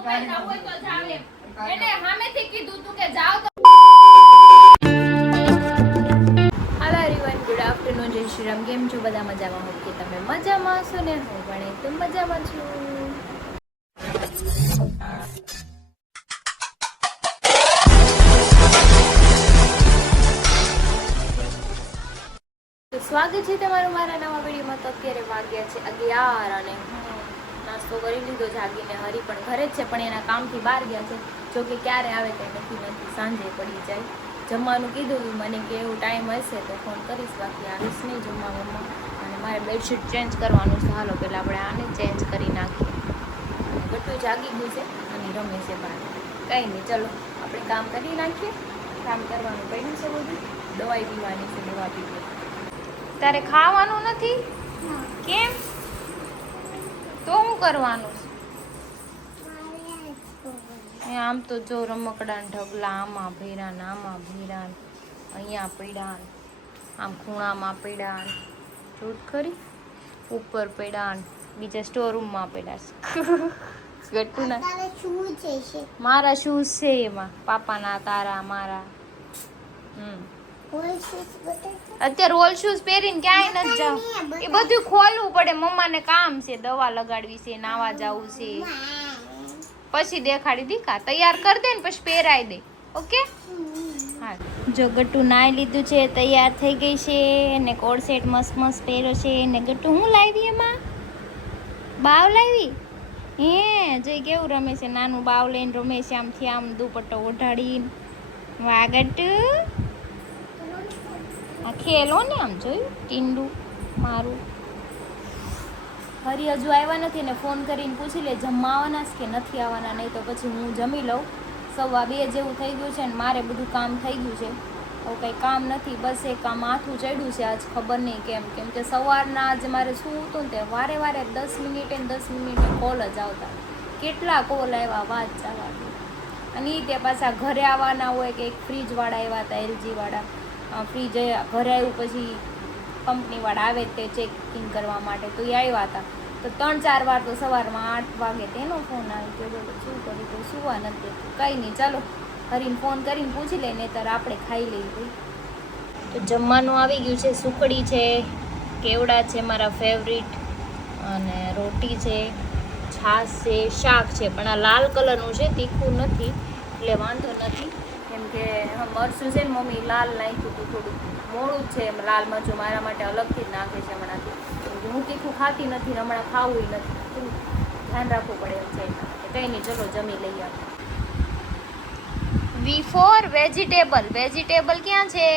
ઉપર જાવ હોય તો જાવ એમ. એને સામેથી કીધું તું કે જાવ તો. હાલો એવરીવન, ગુડ આફ્ટરનૂન, જય શ્રી રામ. કેમ છો બધા? મજામાં હો કે તમે મજામાં છો ને? હું પણ એકદમ મજામાં છું. સ્વાગત છે તમારું મારા નવા વિડીયોમાં. તો અત્યારે વાગ્યા છે 11 અને નાસ્તો કરી લીધો જાગીને. હરી પણ ઘરે જ છે, પણ એના કામથી બહાર ગયા છે. જો કે ક્યારે આવે તે નથી, સાંજે પડી જાય. જમવાનું કીધું મને કે એવું ટાઈમ હશે તો ફોન કરીશ, બાકી આવીશ નહીં જમવામાં. અને મારે બેડશીટ ચેન્જ કરવાનું છે. હાલો પહેલાં આપણે આને ચેન્જ કરી નાખીએ. અને ગટુ જાગી ગયું છે અને રમે છે બહાર. કંઈ નહીં, ચલો આપણે કામ કરી નાખીએ. કામ કરવાનું પડ્યું છે બધું. દવાઈ પીવાની છે, દવા પીવી. તારે ખાવાનું નથી? કેમ? તો શું કરવાનું? આમ તો જો રમકડા ઢગલા, આમાં ભીરા, આમાં ભીરા, અહીંયા પડ્યા, આમ ખૂણામાં પડ્યા, જોત ખરી ઉપર પડ્યા, બીજા સ્ટોર રૂમમાં પડ્યા. ગટુના મારા શૂઝ છે એમાં, પાપાના, તારા, મારા. અત્યારે ઓલ શૂઝ પહેરીને ક્યાંય નથી જાવ. એ બધું ખોલવું પડે. મમ્માને કામ છે, દવા લગાડવી છે, નાવા જવું છે. પછી દેખાડી દીકા, તૈયાર કરી દે ને પછી પહેરાઈ દે. ઓકે? હા, જો ગટ્ટુ નાઈ લીધું છે, તૈયાર થઈ ગઈ છે ને કોડ સેટ મસ્ત મસ્ત પહેર્યો છે. ને ગટ્ટુ હું લાવી એમાં? બાવ લાવી? હે, જોઈ કેવું રમે છે. નાનું બાવ લઈને રમે છે, આમથી આમ દુપટ્ટો ઓઢાડીને. વાહ ગટ્ટુ, આ ખેલો ને આમ જોયું ટીંડું મારું. હરી હજુ આવ્યા નથી ને ફોન કરીને પૂછી લે જમવા આવવાના કે નથી આવવાના, નહીં તો પછી હું જમી લઉં. 1:15 જેવું થઈ ગયું છે ને મારે બધું કામ થઈ ગયું છે. હવે કંઈ કામ નથી, બસ એક કામ માથું ચડ્યું છે આજ. ખબર નહીં કેમ કે સવારના આજે મારે શું હતું ને તે વારે 10 મિનિટે કોલ જ આવતા. કેટલા કોલ આવ્યા, વાત ચાલવા. અને એ તે પાછા ઘરે આવવાના હોય કે એક ફ્રીજવાળા આવ્યા હતા, LG વાળા. ફ્રીજ ઘરે આવ્યું પછી કંપનીવાળા આવે તે ચેકિંગ કરવા માટે, તો એ આવ્યા હતા. તો 3-4 વાર તો સવારમાં 8 વાગે તેનો ફોન આવી ગયો. બોલો શું કરું? તો સુવા નથી. કંઈ નહીં, ચાલો હરીને ફોન કરીને પૂછી લે, નહીંતર આપણે ખાઈ લઈએ. તો જમવાનું આવી ગયું છે. સુખડી છે, કેવડા છે મારા ફેવરિટ, અને રોટી છે, છાશ છે, શાક છે. પણ આ લાલ કલરનું છે, તીખું નથી એટલે વાંધો નથી. કેમ કે મરચું છે ને મમ્મી લાલ નાખ્યું હતું, થોડું મોડું જ છે. એમ લાલ મરચું મારા માટે અલગથી જ નાખે છે હમણાંથી. હું તીખું ખાતી નથી ને હમણાં ખાવું નથી. થોડું ધ્યાન રાખવું પડે એમ છે. કંઈ નહીં, ચલો જમી લઈએ. V4 વેજીટેબલ ક્યાં છે?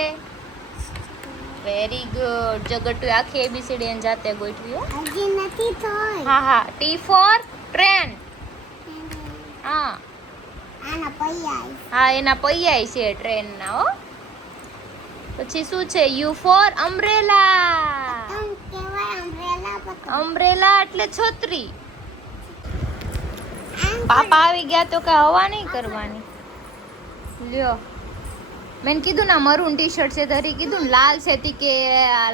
Very good. જગટુ આખી ABCD એને જાતે ગોઠવી. હા, T for ટ્રેન. હા, એના પૈયા છે ટ્રેનના. હો, પછી શું છે? U for umbrella. અમ્બ્રેલા એટલે છત્રી. પાપા આવી ગયા તો કે હવા નહીં કરવાની. લ્યો, મેં કીધું ના મરૂન ટી-શર્ટ છે, ધરી કીધું ને લાલ છે તી કે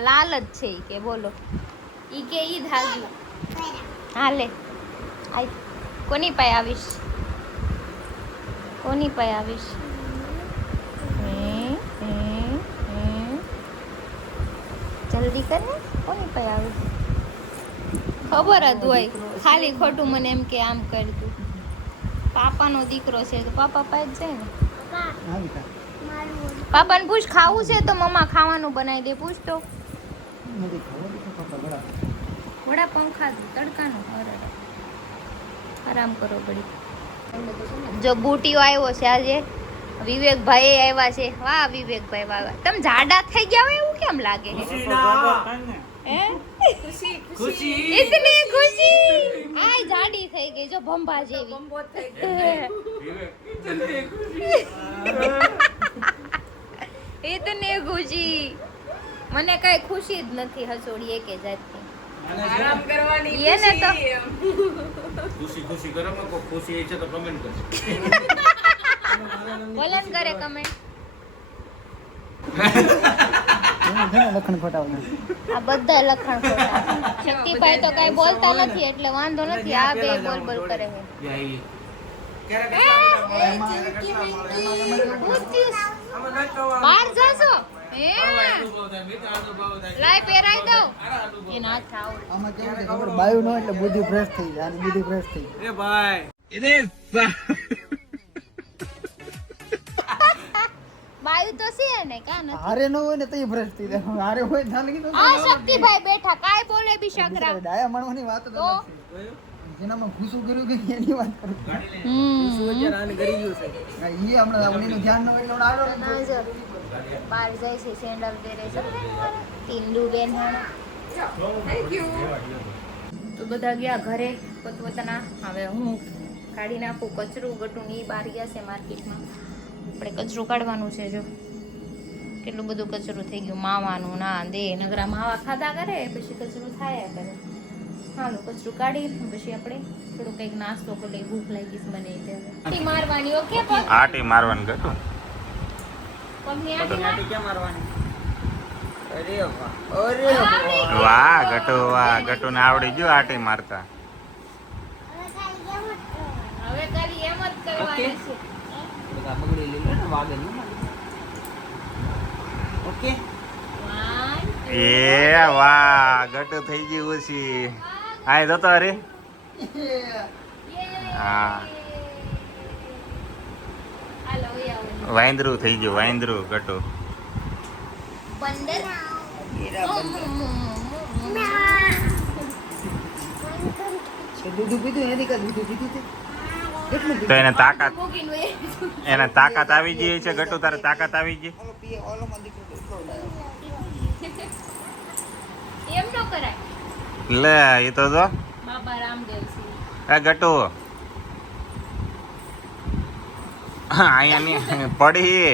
લાલ જ છે કે બોલો ઈ કે ઈ ધાગ્યું. હાલે આય. કોની પાસે આવીશ? કોની પાસે આવીશ? જલ્દી કર ને, કોની પાસે આવીશ? ખબર જ હોય, ખાલી ખોટું મને એમ કે આમ કરતું. પાપાનો દીકરો છે તો પાપા પાસે જ જાય ને. પાપાને પૂછ ખાવું છે તો મમ્મા ખાવાનું બનાવી દે. પૂછ તો. વડા પંખા તડકાનો. આરામ કરો બડી. જો બુટીઓ આવ્યો છે આજે. વિવેકભાઈ આવ્યા છે. વાહ વિવેકભાઈ, વાહ. તમે જાડા થઈ ગયા હોય એવું કેમ લાગે છે? ઇતની ખુશી. આય જાડી થઈ ગઈ જો, ભંભા જેવી. ઇતની ખુશી. મને કઈ ખુશી જ નથી હસોડી એકે જાતની. આરામ કરવાની એને તો ખુશી કરો ને. કોઈ ખુશી છે તો કમેન્ટ કરજો. બોલન કરે કમેન્ટ. લખણ ખોટા આ બધા લખણ ખોટા. શક્તિભાઈ તો કઈ બોલતા નથી એટલે વાંધો નથી. આ બે બોલ કરે છે. બહાર જાશો લાય પહેરાઈ દઉં એ ના થાવ આમાં કેવું છે ખબર બાયું નો એટલે બુદ્ધિ ફ્રેશ થઈ જાય અને બુદ્ધિ ફ્રેશ થઈ જાય. એ ભાઈ બાયું તો છે ને કા નથી હારે ન હોય ને તો ફ્રેશ થઈ જાય. હારે હોય તો નાની કીધું આ શક્તિભાઈ બેઠા કાઈ બોલે બી શકરા ડાયા માણવાની વાત જ અલગ છે. જેનામાં ઘૂસું કર્યું કે એની વાત કરું. હા, ઈ હમણાં ઓલીનું ધ્યાન ન હોય એટલે હમણાં આગળ જ ના જો બહાર જાય છે સેન્ડલ પહેરે છે ટીંડુ બેન તો બધા ગયા ઘરે પોતપોતાના. હવે હું કાઢી નાખું કચરું ગટું ની બહાર ગયા છે માર્કેટમાં. આપણે કચરું કાઢવાનું છે. જો કેટલું બધું કચરું થઈ ગયું માવાનું ના દે નગરા માવા ખાધા કરે પછી કચરું થાય કરે. હાલો કચરું કાઢી પછી આપણે થોડું કંઈક નાસ્તો કરી ભૂખ લાગી છે મને આટી મારવાની. ઓકે આટી મારવાનું ગટુ પગની આટી મારવાની. વાહ ગટુ વાહ ગટુ ને આવડી ગયું આટી મારતા. હવે ખાલી એમ જ કરવાની છે. ઓકે એ વાહ ગટુ થઈ ગયું ઓછી. હા જતો અરે હા હાલો એ આવો વાંદરું થઈ ગયું વાંદરું ગટુ. બંદર દૂધ પીધું એની કા દૂધ પીધું છે કેટલું તો એને તાકાત ભોગીનું એ એને તાકાત આવી ગઈ છે ગટુ તારે તાકાત આવી ગઈ. ઓલો પીએ ઓલોમાં દીકરો કેટલો ડાયો. એમ ન કરાય. લે એ તો જો બાબા રામદેવ સિંહ આ ગટુ અહીંયા ની પડી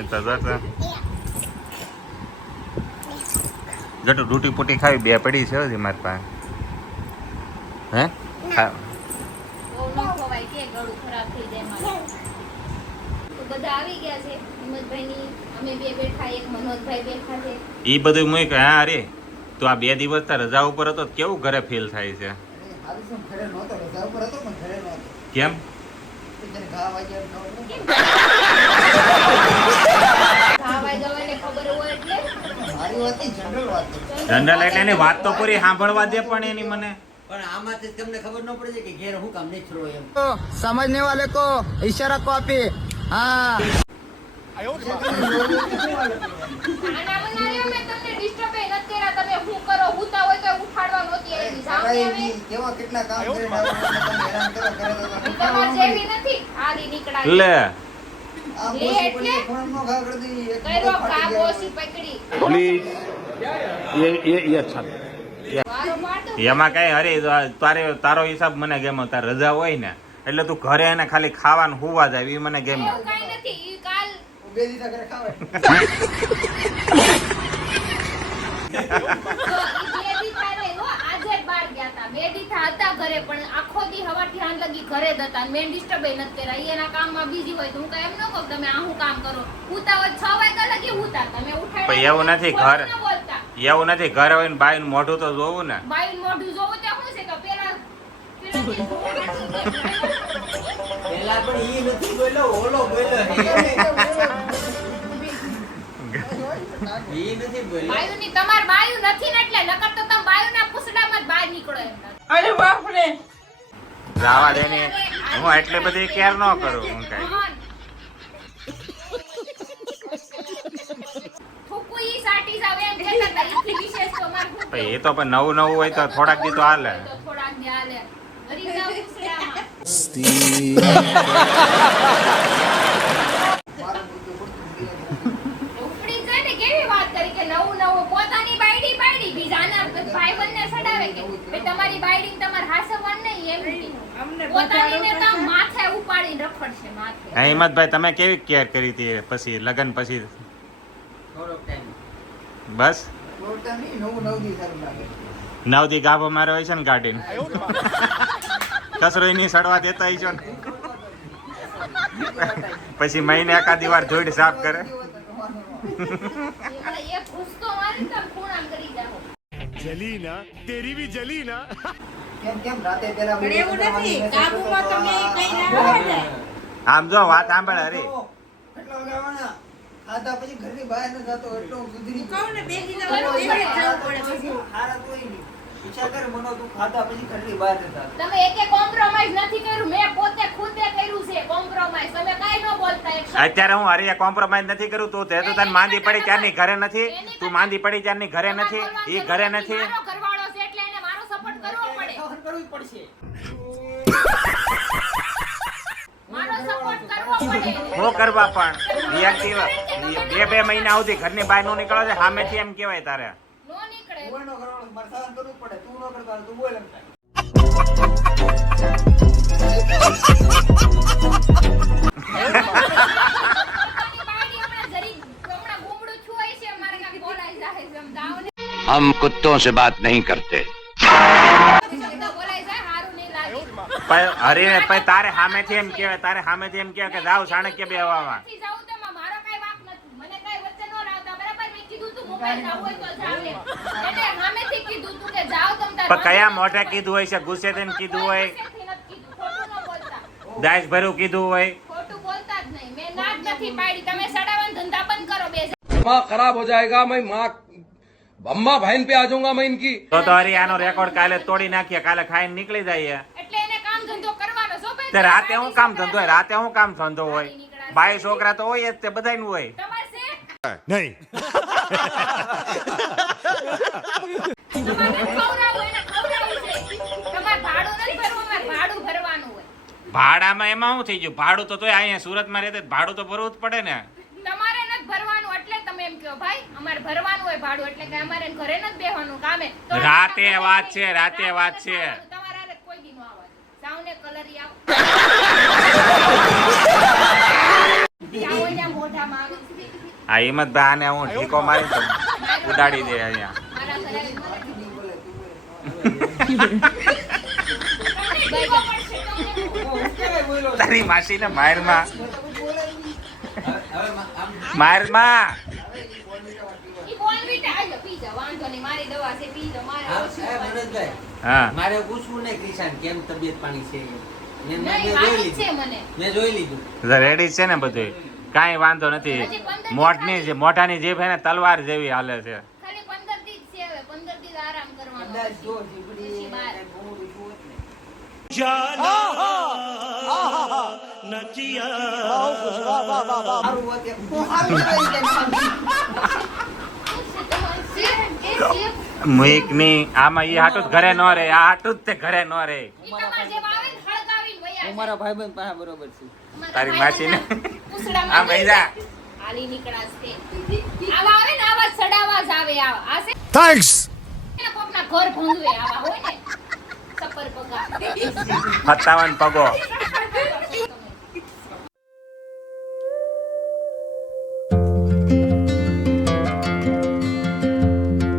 એ તો જો તો. ગટુ ડૂટી પૂટી ખાવી બે પડી છે હજી મારી પાસે. હે બહુ ન ખવાય કે ગળું ખરાબ થઈ જાય મારું. તો બધા આવી ગયા છે હિંમતભાઈની અમે બે બેઠા એક મનોજભાઈ બેઠા છે. ઈ બધું મુય કે હા અરે તું આ 2 દિવસ તાર રજા ઉપર હતો તો કેવું ઘરે ફીલ થાય છે? હારું શું ઘરે નહોતો રજા ઉપર હતો પણ ઘરે નહોતો. કેમ? તો જેને ઘા વાગ્યા ખબર ઘા વાગ્યા એટલે ખબર હોય એટલે મારી વાત ની જનરલ વાત કરું. જનરલ એટલે એની વાત તો પૂરી સાંભળવા દે પણ એની મને. પણ આમાંથી તમને ખબર ન પડે કે ઘેર હું કામ નહીં છોડો એમ. समझने वाले को इशारा कॉपी हाँ આના મનાલ્યો મેં તમને ડિસ્ટર્બ એ નથી કર્યા. તમે હું કરો હુતા હોય તો ઉઠાડવા નહોતી આવી. જાવ ને હવે. કેવા કેટલા કામ કરીને આવો તમે હેરાન કરો કરે તો હું તમાર જેવી નથી આલી નીકળાય. લે આ લે બોસી એટલે? પડી ફોન નો ઘા કરી દી એક કર્યો ફાટી કા ગયો. બોસી પકડી પ્લીઝ ये अच्छा વારો પાડો. એમાં કઈ અરે તારો હિસાબ મને ગમે. તાર રજા હોય ને એટલે તું ઘરે એને ખાલી ખાવાનું હુવા જાય એ મને ગમે. એવું કાંઈ નથી. ઈ કાલ બે દીધા કરે ખાવે જો, ઈ બે દીથા રે, હો, આજે જ બહાર ગયા તા. બે દીથા હતા ઘરે પણ આખો દી હવાર ધ્યાન લગી ઘરે જ હતા. મેં ડિસ્ટર્બ નથી કર્યા. ઈ એના કામમાં બીજી હોય તો હું કઈ એમ ન કહું તમે આ હું કામ કરો. હુતા હોય 6 વાગ્યા લગી હુતા. તમે ઉઠાડ્યા પણ એવું નથી, ખોટું ઘર- ન બોલતા. એવું નથી ઘરે હોય ને બાઈ નું મોઢું તો જોવું ને. બાઈ મોઢું જોવું ત્યાં શું છે કે પેલા પેલા પણ ઈ નથી બોલ્યો ઓલો બોલ્યો ઈ નથી બોલ્યો. બાયુની તમાર બાયુ નથી ને એટલે નકર તો તમે બાયુના પૂછડામાં જ બહાર નીકળો એમ. જવા દે ને હું એટલી બધી કેર ન કરું હું કઈ. થૂકું ઈ સાટી જાવ એમ કહેતા હતા. ઈથી વિશેષ તો માર હું પણ એ તો પણ નવું નવું હોય તો થોડાક દી તો હાલે. તો થોડાક દે હાલે. હરી જાવ પૂછડામાં. ઉપડી જાય ને કેવી વાત કરી કે નવું નવું પોતાની બાયડી બાયડી બીજાના ભાઈબંધને સડાવે કે ભઈ તમારી બાયડી તમાર હાસવણ નહીં એમ કીધું. પોતાનીને તો આમ માથે ઉપાડીને રખડશે માથે. હા હિંમતભાઈ તમે કેવી કેર કરી હતી પછી લગ્ન પછી? થોડોક ટાઈમ બસ બોલતા નહીં નવું નવ દી સારું લાગે 9 દી ગાભો મારે હોય છે ને ગાડીને કસરો એની સડવા દેતા હોય છે ને પછી મહિને એકાદી વાર જોઈડ સાફ કરે. એમાં એક ઘૂસતો મારી તો ખૂણામ કરી જાઓ. जली ना तेरी भी जली ना કેમ રાતે પેલા પણ એવું નથી કાબુમાં તમે કઈ ના આવે ને આમ જો વાત સાંભળ હરી એટલો ગાવાના ખાધા પછી ઘરની બહાર ન જતો એટલો સુધરી કહું ને બે દિન જવું પડે પછી હારા તોય નહીં ઈચ્છા કર મનો તું ખાધા પછી ઘરની બહાર ન જતો તમે એકે કોમ્પ્રોમાઇઝ નથી કર્યું, મેં પોતે ખુદે કર્યું છે કોમ્પ્રોમાઇઝ. તમે કાઈ ન બોલતા એક શબ્દ. અત્યારે હું હરીએ કોમ્પ્રોમાઇઝ નથી કરું. તું તે તો તને માંદી પડી ત્યારની ઘરે નથી. તું માંદી પડી ત્યારની ઘરે નથી. ઈ ઘરે નથી. મારો ઘરવાળો છે એટલે એને મારો સપોર્ટ કરવો પડે. સહન કરવું જ પડશે મારો સપોર્ટ કરવો પડે એને. હું કરવા પણ રિએક્ટિવ બે મહિના સુધી ઘરની બહાર નો નીકળો છે સામેથી એમ કહેવાય તારે. નો નીકળે. તું એનો કરવાનો મારે સહન કરવું જ પડે તું ન કરતા તું બોલ એમ થાય પોતાની બાયડી હમણાં જરી હમણાં ગુમડું છું હોય છે, મારે કાંઈ બોલાઈ જાય છે, એમ દાવ ને हम कुत्तों से बात नहीं करते તો બોલાઈ જાય, હારું નહીં લાગે. હરીને પછી તારે સામેથી એમ કહેવાય. તારે સામેથી એમ કહેવાય કે જાવ ચાણક્ય બેવામાં. નથી જાવું તો મારો કાંઈ વાંક નથી. મને કાંઈ વચ્ચે ન લાવતા. બરાબર, મેં કીધું તું મોબાઈલ જાવ હોય તો જાવ એમ. એટલે સામેથી કીધું તું કે જાવ તમ તાર પણ કયા મોઢે કીધું હોય છે? ગુસ્સે થઈને કીધું હોય, ગુસ્સેથી નથી કીધું. ખોટું ન બોલતા. દાઈસ ભર્યું કીધું હોય. ખોટું બોલતા જ નહીં. મેં ના જ નથી પાડી. તમે સડાવન ધંધા બંધ કરો બે જણ. दिमाग खराब हो जाएगा मैं माँ अम्मा बहन पे आ जाऊंगा मैं इनकी તો હરી આનો રેકોર્ડ કાલે તોડી નાખીએ. કાલે ખાઈને નીકળી જઈએ. એટલે એને કામ ધંધો કરવાનો છો ભાઈ. તે રાતે હું કામ ધંધો હોય? રાતે હું કામ ધંધો હોય? બાઈ છોકરા તો હોય જ, તે બધાયનું હોય. તમારે છે? नहीं તમારે ખવડાવવું, એને ખવડાવવું છે. તમારે ભાડું નથી ભરવું, અમારે ભાડું ભરવાનું હોય. ભાડામાં એમાં શું થઈ ગયું? ભાડું તો તોય અહીંયા સુરતમાં રહેતે ભાડું તો ભરવું જ પડે ને. તમારે નથી ભરવાનું એટલે તમે એમ કહો ભાઈ અમારે ભરવાનું હોય ભાડું, એટલે કે અમારે ઘરે નથી બેહવાનું કામે. તો રાતે વાત છે, રાતે વાત છે. તમારે હારે કોઈ દી નો આવવાનું. જાઓ ને કલરી આવો. જાઓ ને મોઢામાં આવે. આ હિંમતભાઈ આને હું ઢીકો મારી તો ઉડાડી દે અહીંયા. મારા ઘરે મને બોલે તું ભેગો પડશે તમને. હું કેવાય બોલ્યો તારી માસીને મારમાં બોલે જ નહીં હવે આમ મારમાં ઈ બોર્નવિટા આજો પી જાઓ, વાંધો નહીં, મારી દવા છે પી જાઓ. મારે આવશે મનોજભાઈ હા મારે પૂછવું નહીં ક્રિશાન કેમ તબિયત પાણી છે મેં નહીં જોઈ વાલી છે લીધું મને. મેં જોઈ લીધું રેડી છે ને બધું? કાંઈ વાંધો નથી. મોઢાની જીભ હે ને તલવાર જેવી હાલે છે. ખાલી 15 દી જ છે હવે, 15 દી આરામ કરવાનો. કદાચ જો પછી જીભડી બાર. ઘણું શું જ સારું હોત એમ. હું સારું કરાવી દે મુઈકની આમાં ઈ હાટું જ ઘરે ન રહે. આ હાટું જ તે ઘરે ન રહે. ઈ તમારે જેમ આવે ને હળગાવીને વયા હું મારા ભાઈબંધ પાસે બરોબર છું જાય. તારી માસીને પૂછડામાં આ ભાઈ જા. હાલી નીકળાશ તે. આવા આવે ને આવા સડાવા જ આવે આવા. આ છે थैंक्स ને કોકના ઘર ભંગવે આવા હોય ને. સપર પગા. 57 પગો.